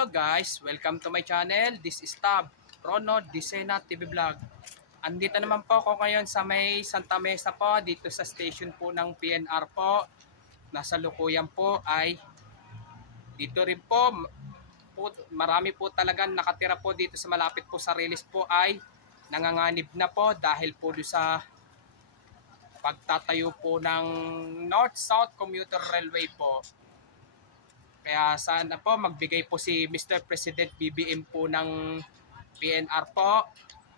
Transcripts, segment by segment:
Hello guys, welcome to my channel. This is Tab, Rono Disena TV Vlog. Andito naman po ako ngayon sa may Santa Mesa po, dito sa station po ng PNR po. Nasa Lukuyan po ay dito rin po, marami po talagang nakatira po dito sa malapit po sa Riles po ay nanganganib na po dahil po sa pagtatayo po ng North-South Commuter Railway po. Kaya sana po magbigay po si Mr. President BBM po ng PNR po.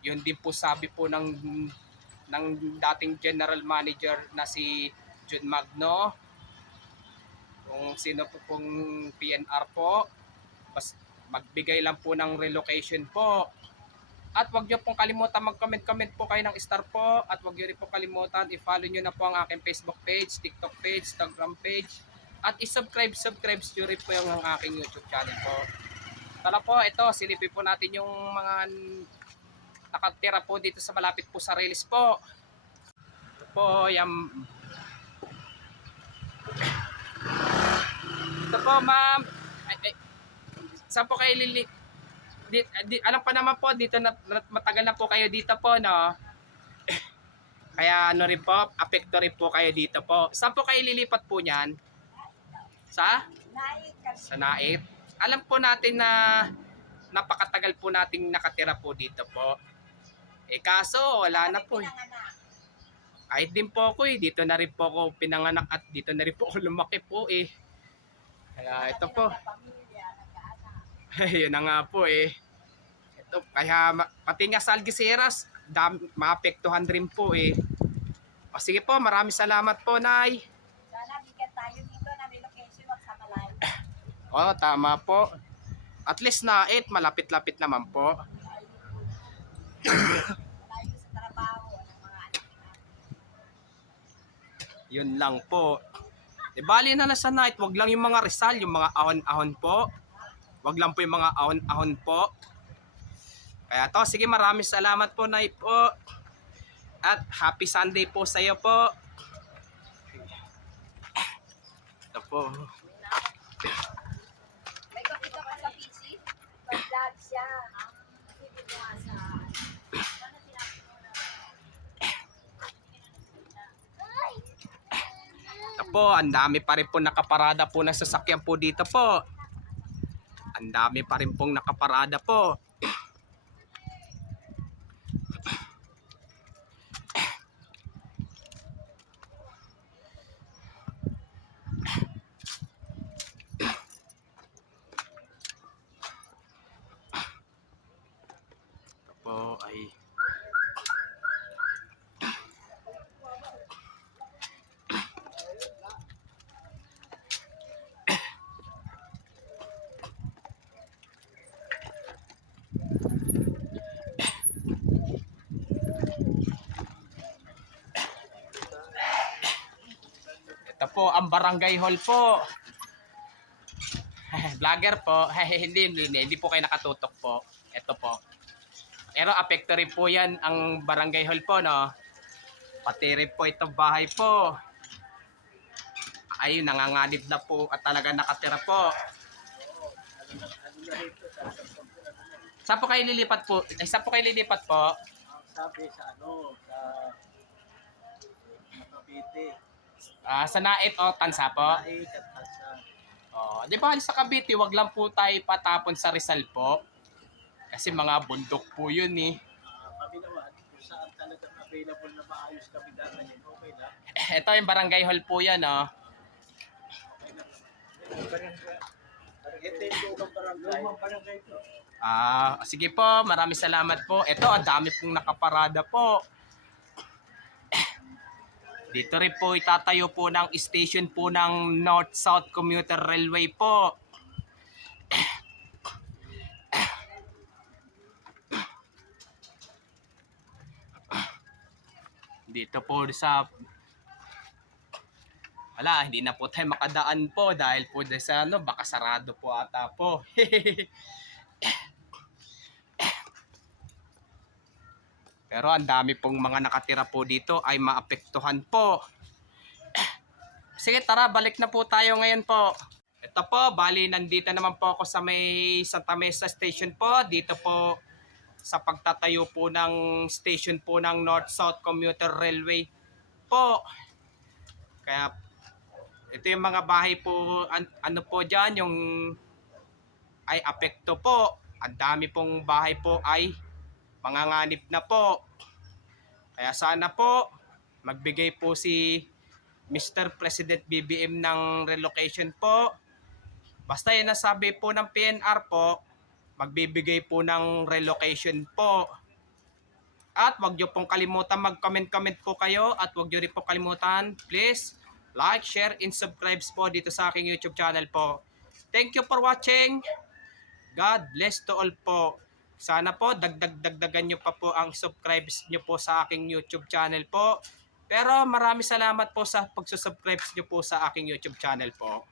Yun din po sabi po ng dating General Manager na si Jun Magno. Kung sino po pong PNR po, bas magbigay lang po ng relocation po. At wag niyo pong kalimutan mag-comment po kayo ng star po. At wag niyo rin po kalimutan i-follow niyo na po ang aking Facebook page, TikTok page, Instagram page. At i-subscribe nyo rin po yung aking YouTube channel po. Tara po, ito, silipin po natin yung mga nakatira po dito sa malapit po sa Riles po. Ito po, yung... Ito po, ma'am. Saan po kayo alam pa naman po, dito na, matagal na po kayo dito po, no? Kaya ano rin po, apekto rin po kayo dito po. Saan po kayo lilipat po niyan? Sa Naik. Alam po natin na napakatagal po nating nakatira po dito po. Kaso wala na po. Kahit din po ako dito na rin po ako pinanganak at dito na rin po ako lumaki po Kaya ito po. Yun na nga po Ito, kaya pati nga sa Algeciras, maapektuhan rin po O sige po, maraming salamat po, Nay. Oh, tama po. At least na malapit-lapit naman po. Yun lang po. Bali na nasa night, wag lang yung mga Rizal, yung mga ahon-ahon po. Wag lang po yung mga ahon-ahon po. Kaya to, sige, maraming salamat po, Nay po. At happy Sunday po sa iyo po. Ito po. Ito po, ang dami pa rin po nakaparada po na sasakyan po dito po. Ang dami pa rin pong nakaparada po. Ito po ay... Ito po ang barangay hall po. Vlogger po. Hindi po kayo nakatutok po. Ito po. Pero apekto rin po yan ang barangay hall po, no? Pati rin po itong bahay po. Ayun, nanganganib na po at talaga nakatira po. Saan po kayo lilipat po? Saan po kayo lilipat po? Sabi sa Cavite. Sa Naik o Tansa po? Naik at Tansa. Di ba sa Cavite, wag lang po tayo patapon sa Rizal po. Kasi mga bundok po yun Kami naman, kung saan talagang available na maayos kami dahil okay na. Ito yung barangay hall po yan, Ito yung lumang barangay ito. Sige po, maraming salamat po. Ito, ang dami pong nakaparada po. Dito rin po itatayo po ng station po ng North-South Commuter Railway po. Dito po sa... Wala, hindi na po tayo makadaan po dahil po sa baka sarado po ata po. Pero ang dami pong mga nakatira po dito ay maapektuhan po. Sige, tara, balik na po tayo ngayon po. ito po, bali nandito naman po ako sa may Santa Mesa Station po. Dito po sa pagtatayo po ng station po ng North-South Commuter Railway po. Kaya ito yung mga bahay po, ano po dyan, yung ay apekto po. Ang dami pong bahay po ay manganganib na po. Kaya sana po magbigay po si Mr. President BBM ng relocation po. Basta yan nasabi po ng PNR po, magbibigay po ng relocation po. At wag nyo pong kalimutan mag-comment-comment po kayo at wag nyo rin po kalimutan, please, like, share, and subscribe po dito sa aking YouTube channel po. Thank you for watching. God bless to all po. Sana po dagdagan nyo pa po ang subscribes nyo po sa aking YouTube channel po. Pero maraming salamat po sa pagsusubscribe nyo po sa aking YouTube channel po.